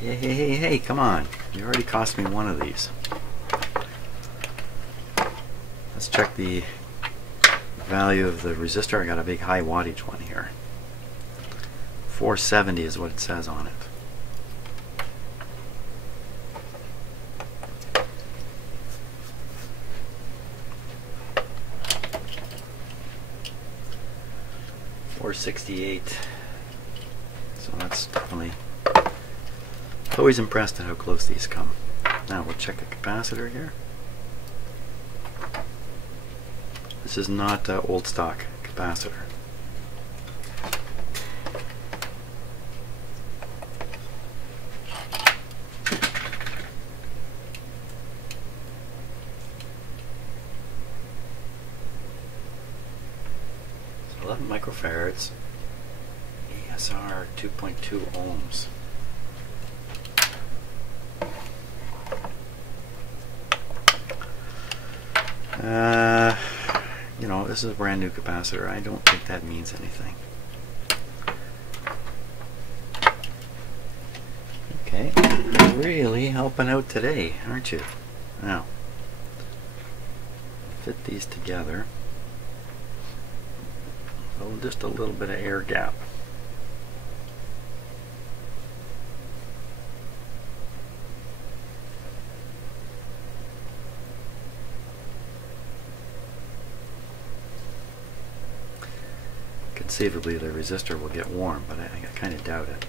Hey, come on. You already cost me one of these. Let's check the value of the resistor. I got a big high wattage one here. 470 is what it says on it. .468. So that's definitely... Always impressed at how close these come. Now we'll check the capacitor here. This is not old stock capacitor. So 11 microfarads, ESR 2.2 ohms. You know, this is a brand new capacitor. I don't think that means anything. Okay, you're really helping out today, aren't you? Now, fit these together. Oh, just a little bit of air gap. Conceivably the resistor will get warm, but I kind of doubt it.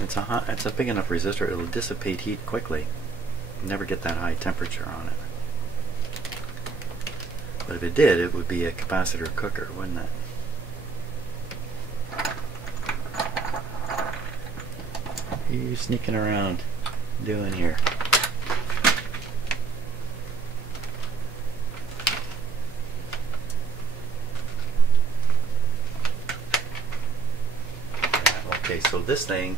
It's a big enough resistor, it'll dissipate heat quickly. Never get that high temperature on it. But if it did, it would be a capacitor cooker, wouldn't it? What are you sneaking around doing here? Okay, so this thing,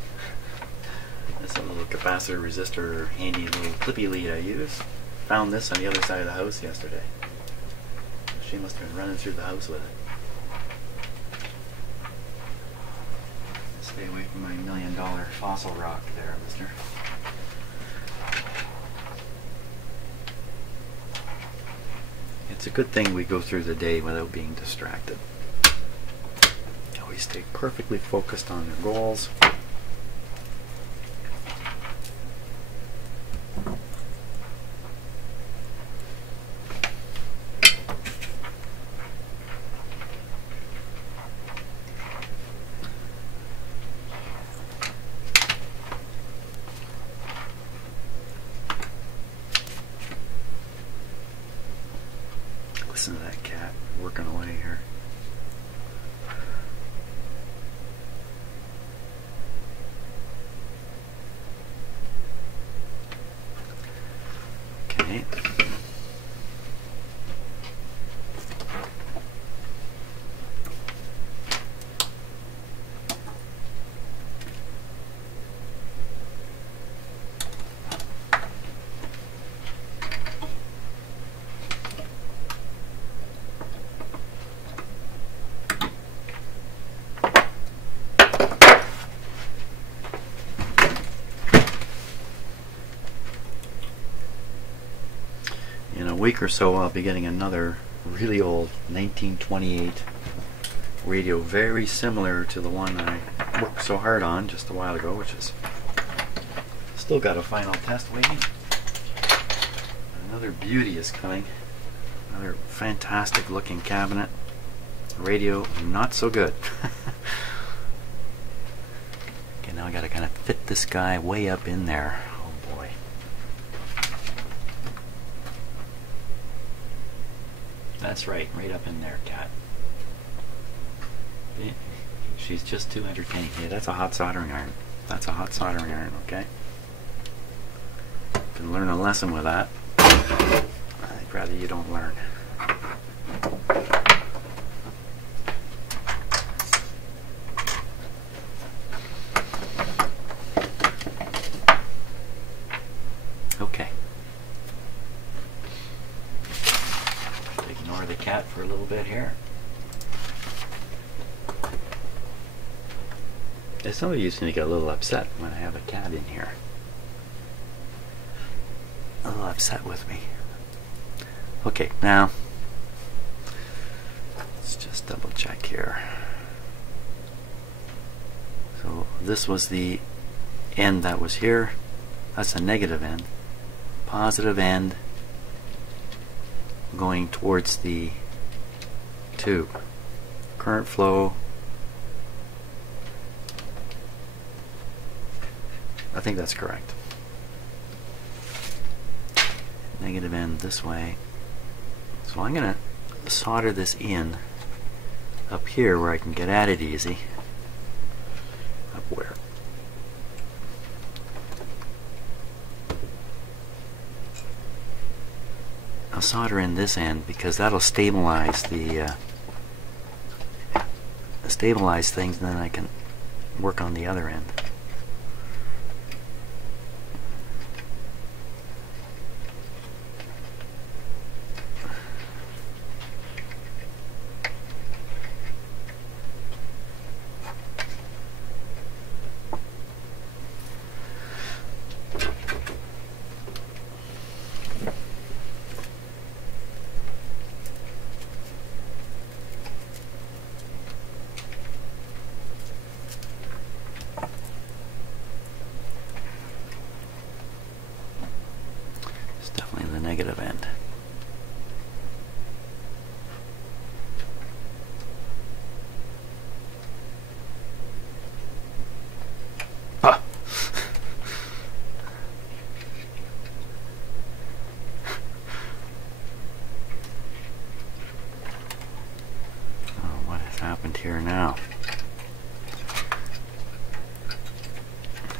this little capacitor resistor, handy little clippy lead I use, found this on the other side of the house yesterday. She must have been running through the house with it. Stay away from my $1 million fossil rock there, mister. It's a good thing we go through the day without being distracted. Always stay perfectly focused on their goals. Listen to that cat working away here. Okay. In a week or so I'll be getting another really old 1928 radio, very similar to the one I worked so hard on just a while ago, which is still got a final test waiting. Another beauty is coming. Another fantastic looking cabinet. Radio, not so good. Okay, now I gotta kind of fit this guy way up in there. Oh boy. That's right up in there, cat. She's just too entertaining. Yeah, that's a hot soldering iron. That's a hot soldering iron, okay? You can learn a lesson with that. I'd rather you don't learn. Okay. Ignore the cat for a little bit here. Some of you seem to get a little upset when I have a cat in here. A little upset with me. Okay, now let's just double check here. So this was the end that was here. That's a negative end. Positive end going towards the tube. Current flow. I think that's correct. Negative end this way. So I'm going to solder this in up here where I can get at it easy. Up where? I'll solder in this end because that'll stabilize the stabilize things, and then I can work on the other end. Negative end. Ah. Oh, what has happened here now?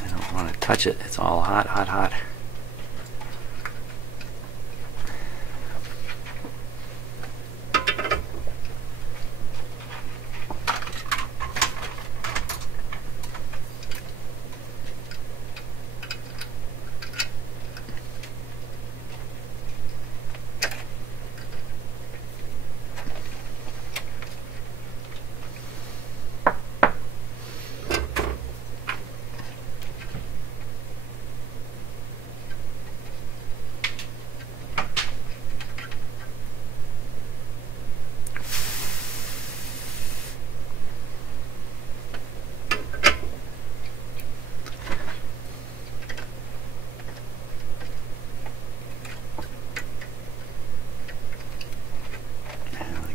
I don't want to touch it. It's all hot, hot, hot.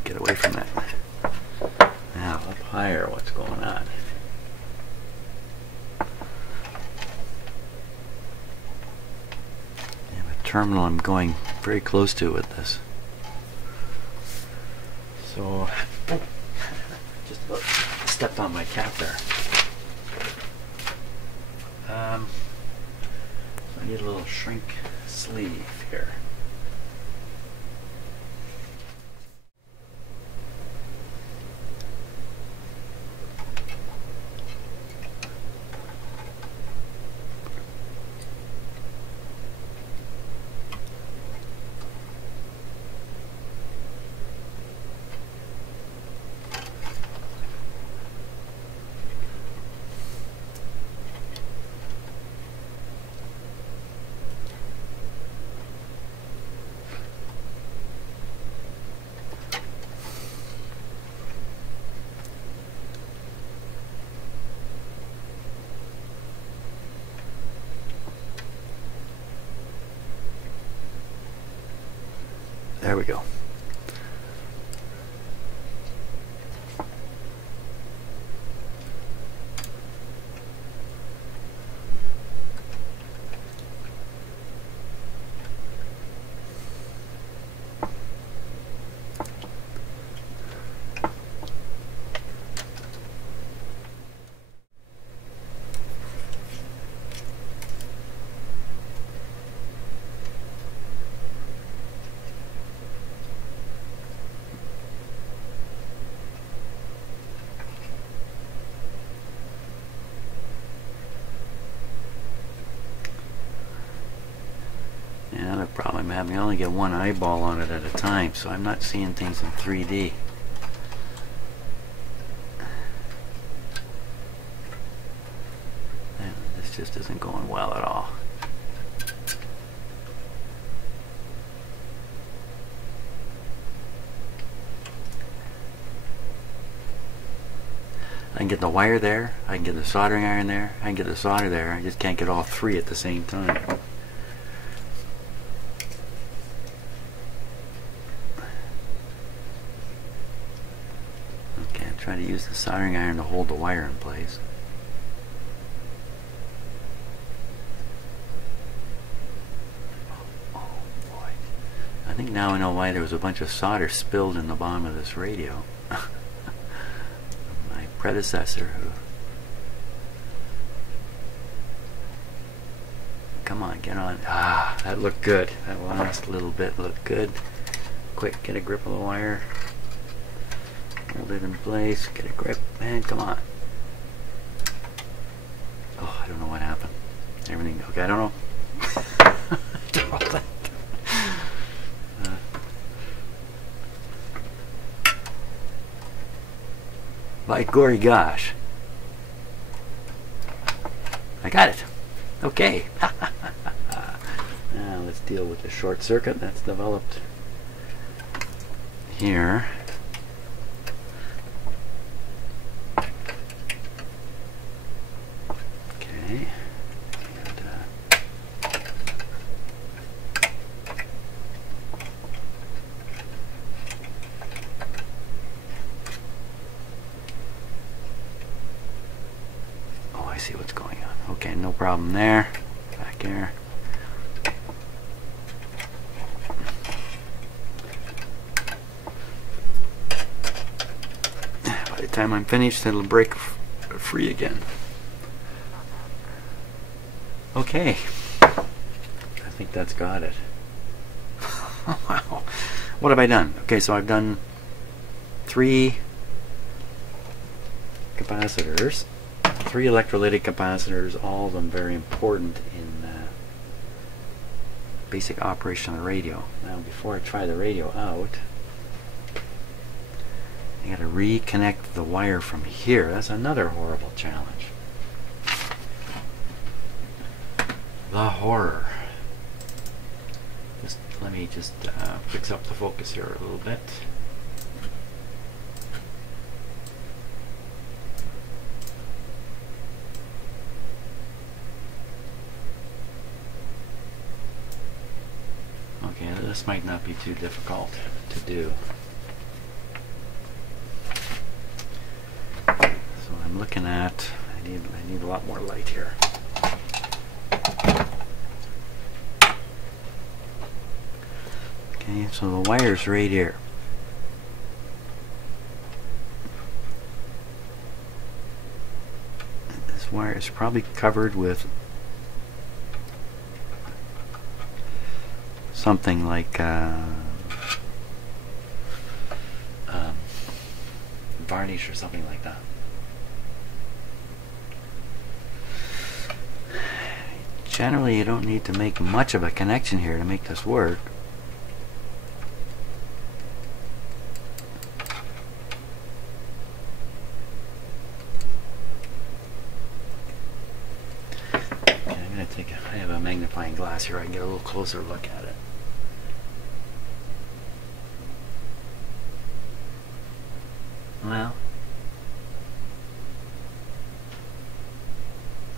Get away from that. Now, up higher, what's going on? I have a terminal I'm going very close to with this. So, just about stepped on my cap there. I need a little shrink sleeve here. There we go. Another problem I'm having, I only get one eyeball on it at a time, so I'm not seeing things in 3D. This just isn't going well at all. I can get the wire there, I can get the soldering iron there, I can get the solder there, I just can't get all three at the same time. Okay, I'm trying to use the soldering iron to hold the wire in place. Oh boy. I think now I know why there was a bunch of solder spilled in the bottom of this radio. Predecessor who, come on, get on. Ah, that looked good. That last little bit looked good. Quick, get a grip of the wire, hold it in place, get a grip, man, come on. Oh, I don't know what happened. Everything okay? I don't know. By gory gosh. I got it. Okay. Now let's deal with the short circuit that's developed here. Okay. See what's going on. Okay, no problem there. Back here. By the time I'm finished, it'll break free again. Okay. I think that's got it. Wow. What have I done? Okay, so I've done 3 capacitors. 3 electrolytic capacitors, all of them very important in basic operation of the radio. Now before I try the radio out, I got to reconnect the wire from here. That's another horrible challenge. The horror. Let me just fix up the focus here a little bit. This might not be too difficult to do. So I'm looking at, I need a lot more light here. Okay, so the wire's right here. This wire is probably covered with something like varnish or something like that. Generally, you don't need to make much of a connection here to make this work. Okay, I'm going to take I have a magnifying glass here. I can get a little closer look at it. Well,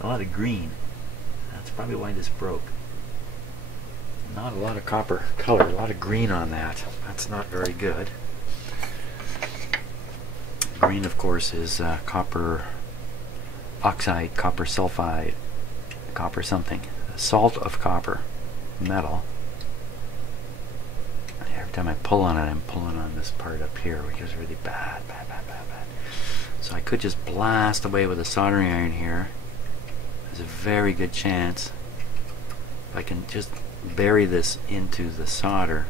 a lot of green. That's probably why this broke. Not a lot of copper color, a lot of green on that. That's not very good. Green, of course, is copper oxide, copper sulfide, copper something. Salt of copper, metal. Every time I pull on it, I'm pulling on this part up here, which is really bad. So I could just blast away with a soldering iron here. There's a very good chance if I can just bury this into the solder,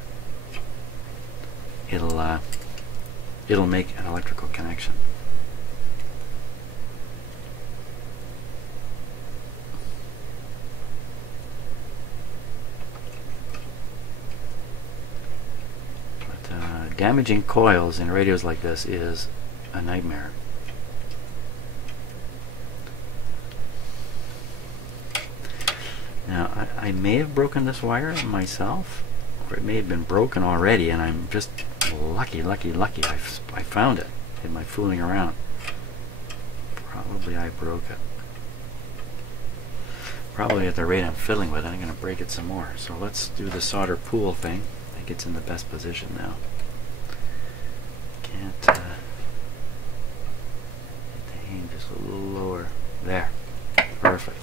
it'll make an electrical connection. But damaging coils in radios like this is a nightmare. Now, I may have broken this wire myself, or it may have been broken already, and I'm just lucky. I found it in my fooling around. Probably I broke it. Probably at the rate I'm fiddling with it, I'm going to break it some more. So let's do the solder pool thing. I think it's in the best position now. Can't get the hang just a little lower. There. Perfect.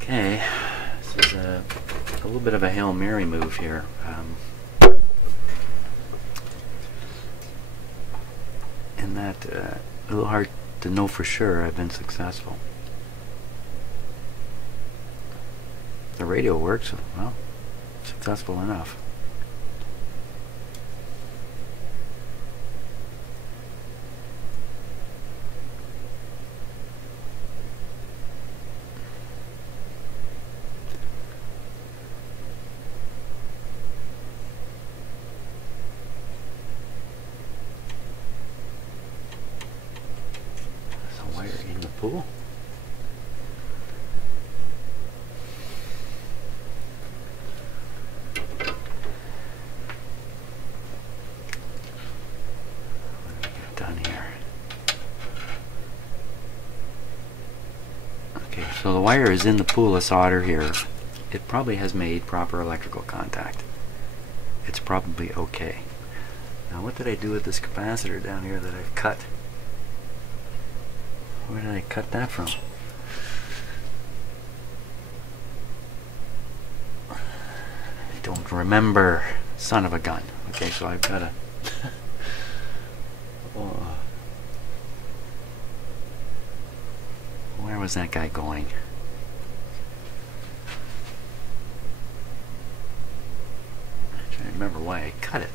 Okay, this is a little bit of a Hail Mary move here. In that a little hard to know for sure I've been successful. The radio works, well, successful enough. In the pool. What do we get done here? Okay, so the wire is in the pool of solder here. It probably has made proper electrical contact. It's probably okay. Now, what did I do with this capacitor down here that I've cut? Where did I cut that from? I don't remember. Son of a gun. Okay, so I've got to... Oh. Where was that guy going? I'm trying to remember why I cut it.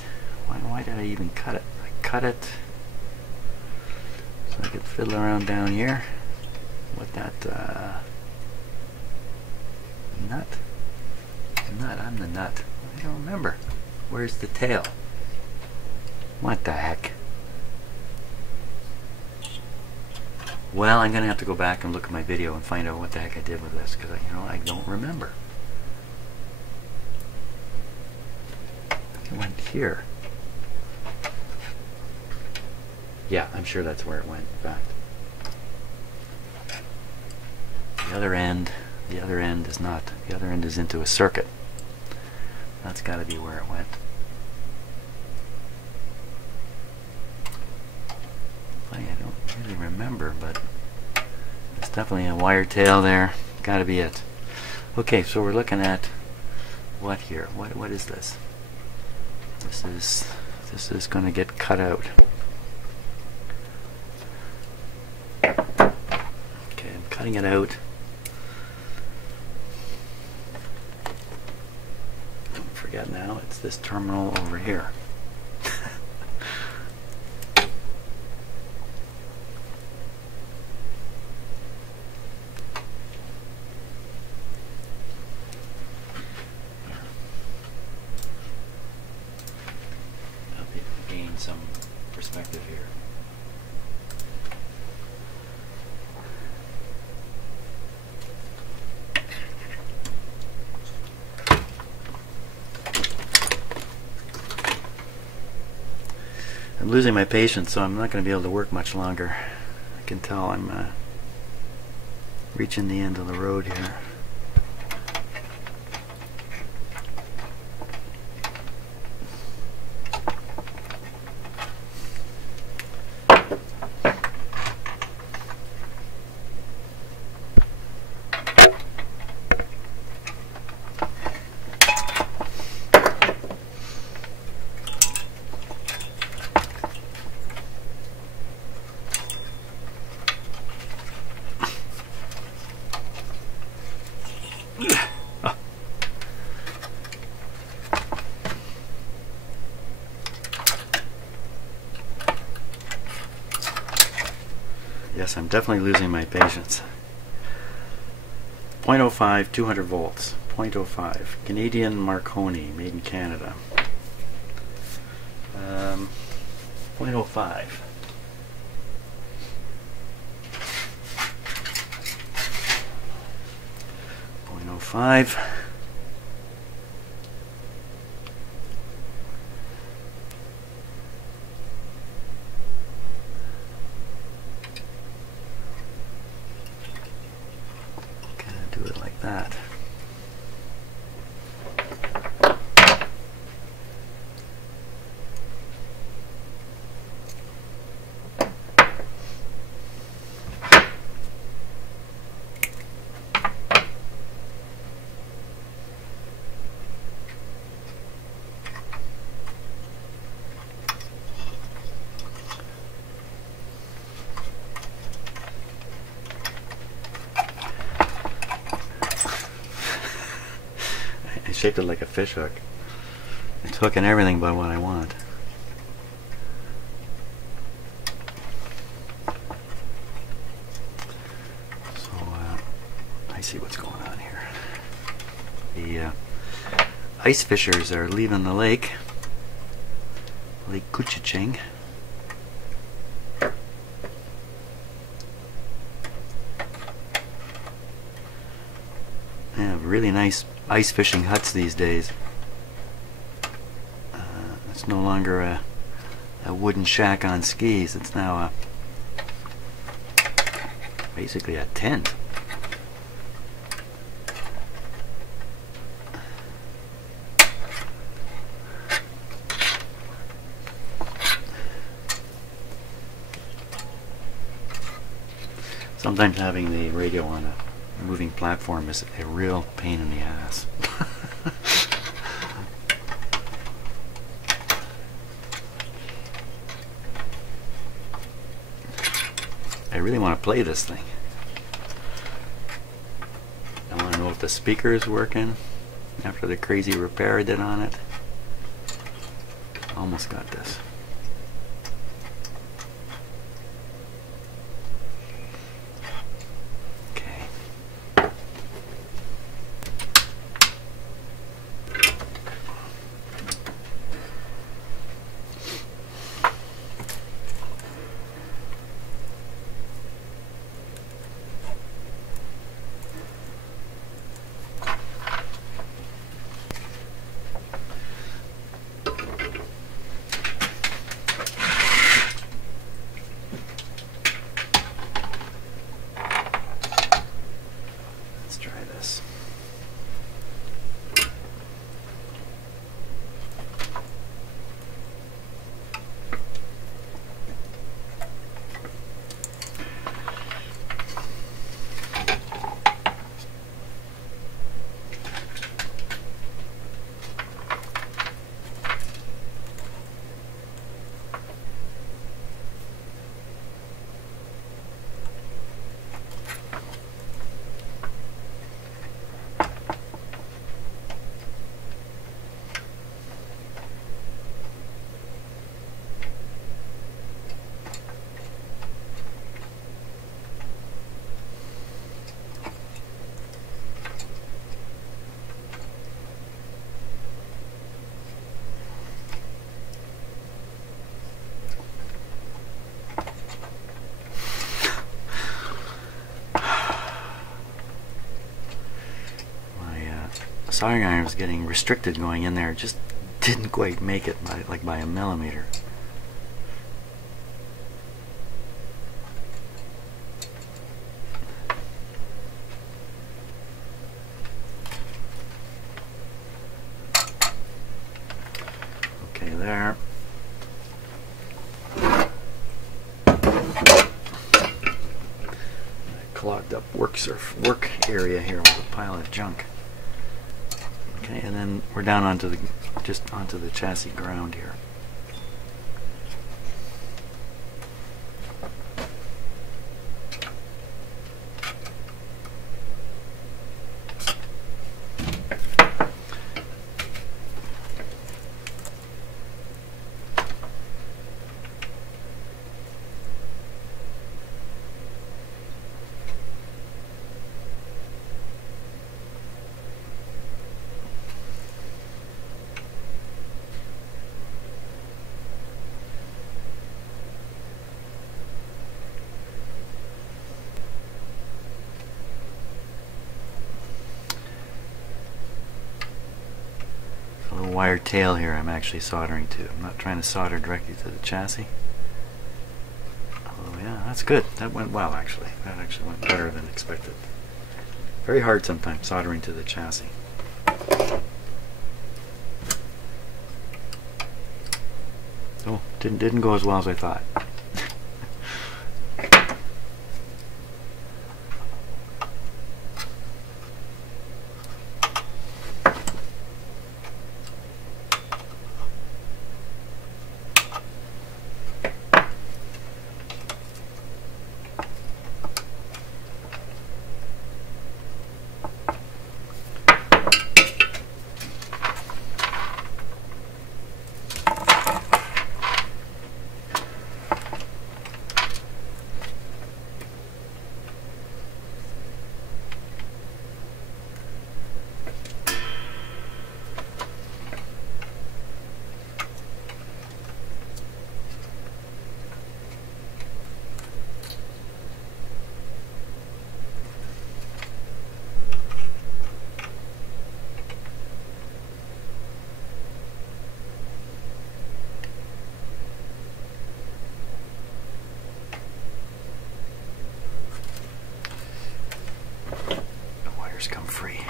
Why did I even cut it? I cut it... I could fiddle around down here with that nut. I'm the nut. I don't remember. Where's the tail? What the heck? Well, I'm gonna have to go back and look at my video and find out what the heck I did with this, because I don't remember. It went here. Yeah, I'm sure that's where it went, in fact. The other end is not. The other end is into a circuit. That's got to be where it went. Funny, I don't really remember, but it's definitely a wire tail there. Got to be it. Okay, so we're looking at what here? What is this? This is going to get cut out. Cutting it out. Don't forget now, it's this terminal over here. Help you gain some perspective here. I'm losing my patience, so I'm not going to be able to work much longer. I can tell I'm reaching the end of the road here. Yes, I'm definitely losing my patience. 0.05, 200 volts. 0.05. Canadian Marconi, made in Canada. 0.05. 105. Gonna do it like that. I shaped it like a fish hook. It's hooking everything but what I want. So I see what's going on here. The ice fishers are leaving the lake, Lake Couchiching. They have really nice ice fishing huts these days. It's no longer a wooden shack on skis. It's now basically a tent. Sometimes having the radio on a moving platform is a real pain in the ass. I really want to play this thing. I want to know if the speaker is working after the crazy repair I did on it. Almost got this. Soldering iron was getting restricted going in there. It just didn't quite make it by a millimeter. Okay, there. Clogged up work area here with a pile of junk. Okay, and then we're down onto the chassis ground here. wire tail here I'm actually soldering to. I'm not trying to solder directly to the chassis. Oh yeah, that's good. That went well actually. That actually went better than expected. Very hard sometimes soldering to the chassis. Oh, didn't go as well as I thought. Come free.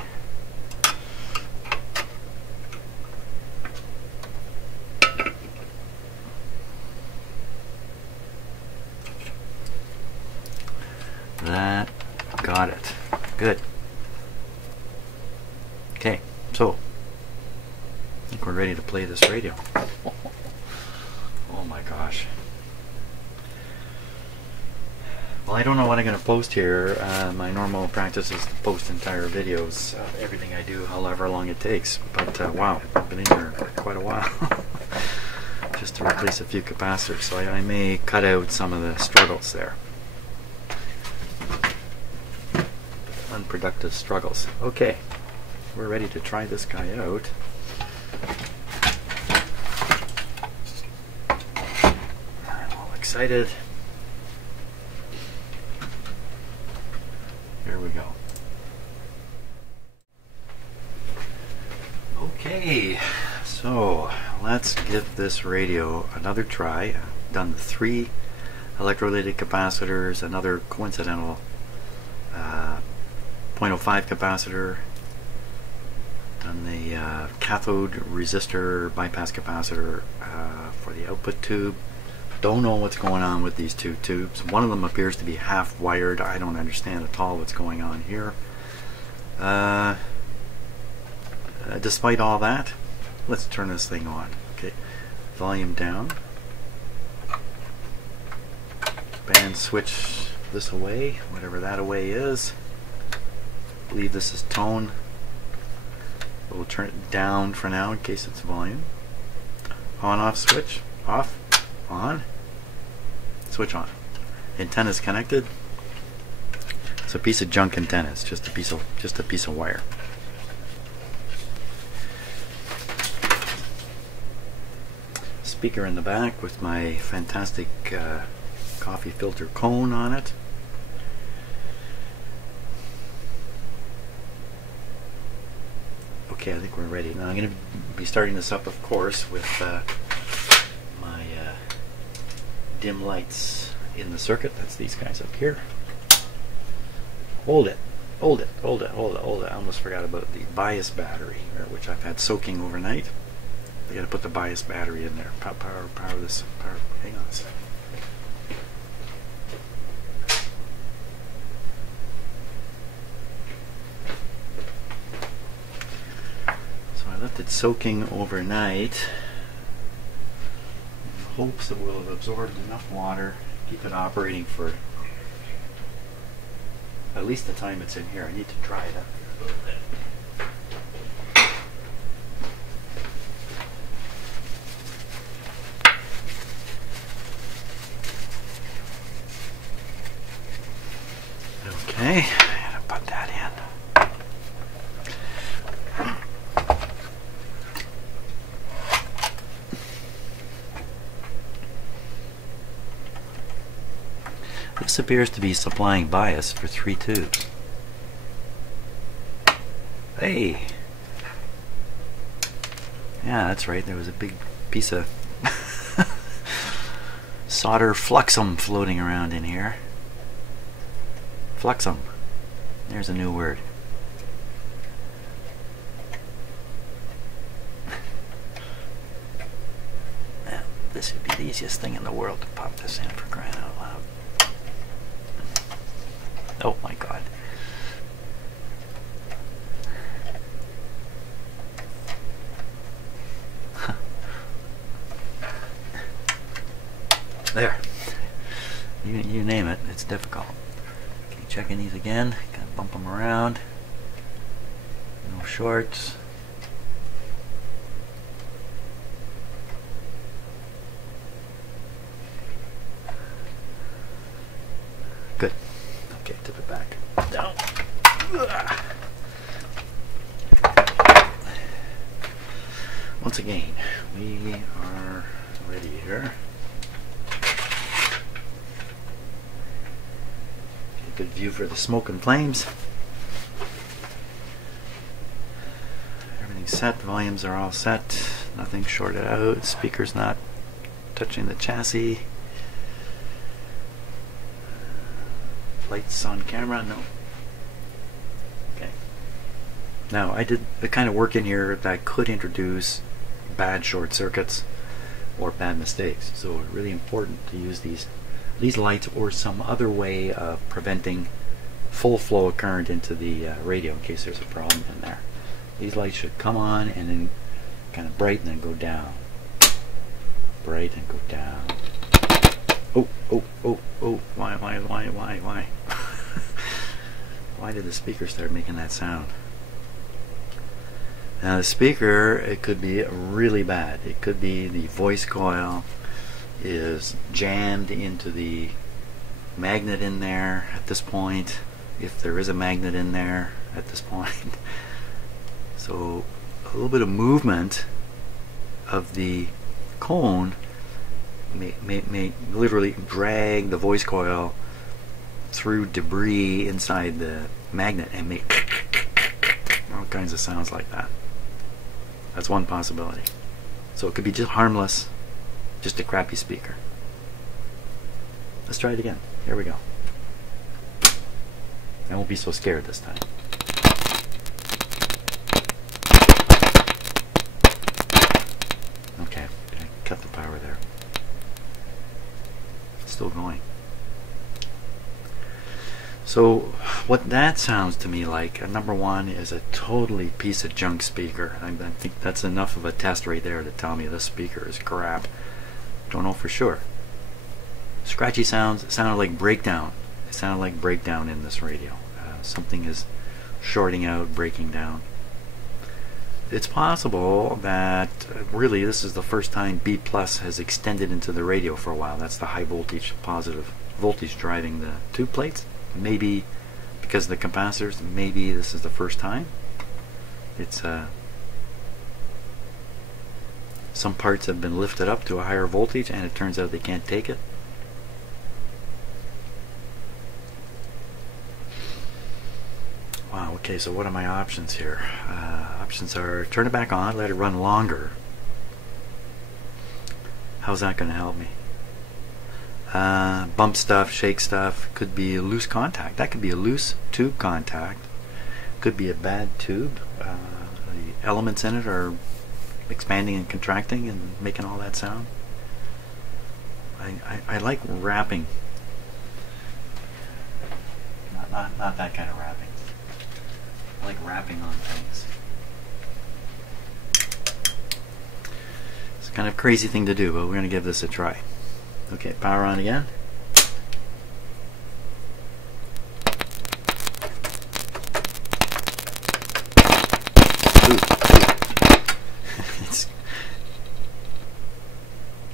That got it. Good. Okay, so I think we're ready to play this radio. Oh my gosh. Well, I don't know what I'm going to post here. My normal practice is to post entire videos of everything I do, however long it takes. But wow, I've been in here quite a while just to replace a few capacitors, so I may cut out some of the struggles there. Unproductive struggles. Okay, we're ready to try this guy out. I'm all excited. Here we go. Okay, so let's give this radio another try. I've done the 3 electrolytic capacitors, another coincidental 0.05 capacitor, done the cathode resistor bypass capacitor for the output tube. Don't know what's going on with these 2 tubes. One of them appears to be half wired. I don't understand at all what's going on here. Despite all that, let's turn this thing on. Okay, volume down. Band switch this away, whatever that away is. I believe this is tone. We'll turn it down for now in case it's volume. On off switch. Off. On. Switch on. Antenna is connected. It's a piece of junk antenna. It's just a piece of wire. Speaker in the back with my fantastic coffee filter cone on it. Okay, I think we're ready. Now I'm going to be starting this up, of course, with my dim lights in the circuit. That's these guys up here. Hold it. Hold it. Hold it. Hold it. Hold it. I almost forgot about the bias battery, which I've had soaking overnight. I got to put the bias battery in there. Power this. Hang on a second. So I left it soaking overnight in hopes it will have absorbed enough water to keep it operating for at least the time it's in here. I need to dry it up a little bit. Okay, I'm gonna put that in. This appears to be supplying bias for 3 tubes. Hey! Yeah, that's right. There was a big piece of solder fluxum floating around in here. Fluxum. There's a new word. Now, this would be the easiest thing in the world to pop this in, for crying out loud. Oh my God. There. You name it, it's difficult. Okay, checking these again. Gotta bump them around. No shorts. Good. Okay, tip it back. Down. Once again, we are ready here. Good view for the smoke and flames. Everything's set, volumes are all set, nothing shorted out, speaker's not touching the chassis. Lights on camera, no. Okay. Now I did the kind of work in here that could introduce bad short circuits or bad mistakes, so it's really important to use these lights or some other way of preventing full flow of current into the radio in case there's a problem in there. These lights should come on and then kind of brighten and go down. Bright and go down. Oh, oh, oh, oh, why? Why did the speaker start making that sound? Now the speaker, it could be really bad. It could be the voice coil is jammed into the magnet in there at this point, if there is a magnet in there at this point. So a little bit of movement of the cone may literally drag the voice coil through debris inside the magnet and make all kinds of sounds like that. That's one possibility. So it could be just harmless, just a crappy speaker. Let's try it again. Here we go. I won't be so scared this time. Okay, cut the power there. It's still going. So what that sounds to me like, number one, is a totally piece of junk speaker. I think that's enough of a test right there to tell me this speaker is crap. Don't know for sure. Scratchy sounds. It sounded like breakdown. It sounded like breakdown in this radio. Something is shorting out, breaking down. It's possible that really this is the first time B plus has extended into the radio for a while. That's the high voltage, positive voltage driving the tube plates. Maybe because of the capacitors, maybe this is the first time. It's some parts have been lifted up to a higher voltage and it turns out they can't take it. Wow, okay, so what are my options here? Options are turn it back on, let it run longer. How's that going to help me? Bump stuff, shake stuff, could be a loose contact. That could be a loose tube contact. Could be a bad tube. The elements in it are expanding and contracting and making all that sound. I like rapping. Not that kind of rapping. I like rapping on things. It's kind of a crazy thing to do, but we're going to give this a try. Okay, power on again.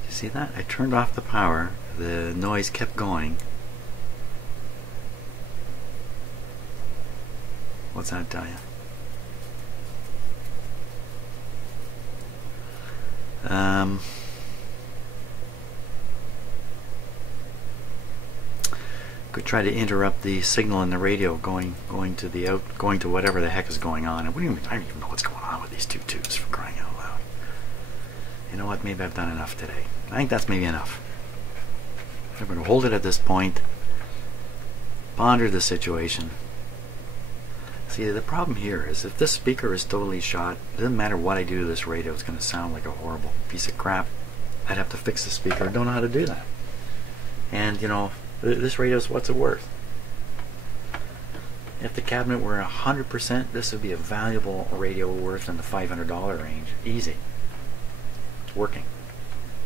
You see that? I turned off the power. The noise kept going. What's that tell you? Could try to interrupt the signal in the radio going to whatever the heck is going on. And I don't even know what's going on with these two tubes, for crying out loud. know what, maybe I've done enough today. I think that's maybe enough. I'm going to hold it at this point, ponder the situation. See, the problem here is if this speaker is totally shot, it doesn't matter what I do to this radio, it's going to sound like a horrible piece of crap. I'd have to fix the speaker. I don't know how to do that. And, you know, this radio is what's it worth? If the cabinet were 100%, this would be a valuable radio worth in the $500 range. Easy. It's working.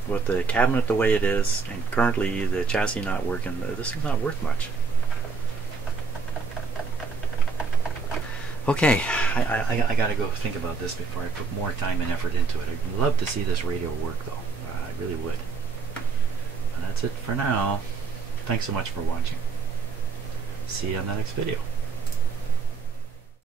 With the cabinet the way it is, and currently the chassis not working, this is not worth much. Okay, I gotta go think about this before I put more time and effort into it. I'd love to see this radio work though. I really would. And that's it for now. Thanks so much for watching. See you on the next video.